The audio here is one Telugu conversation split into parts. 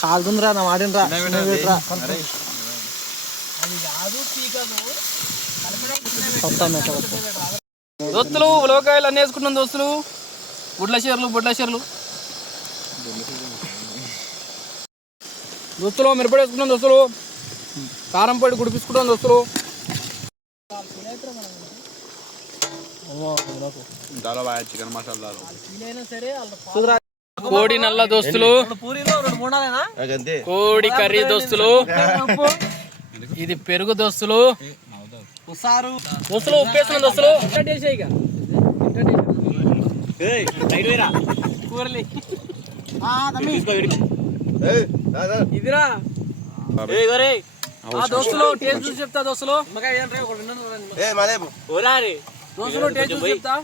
కాలుతుందిరా నా మాటినరా దోస్తులు ఉలవకాయలు అన్నీ వేసుకుంటున్నాం దోస్తులు. బుడ్ల చీరలు దోస్తులు మిరపడి వేసుకున్నాం దోస్తులు. కారం పొడి గుడిపించుకుంటాం దోస్తులు. కోడి నల్ల దోస్తులు, కోడి కర్రీ దోస్తులు, ఇది పెరుగు దోస్తులు. దోస్తులు ఉప్పేస్తున్నాం దోస్తులు. ఇదిరా దోస్తులు టేస్ట్ చూసి చెప్తా దోస్తులు. దోస్తులు టేస్ట్ చూసి చెప్తా.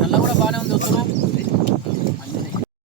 నల్ల కూడా బాగానే ఉంది దోస్తులు.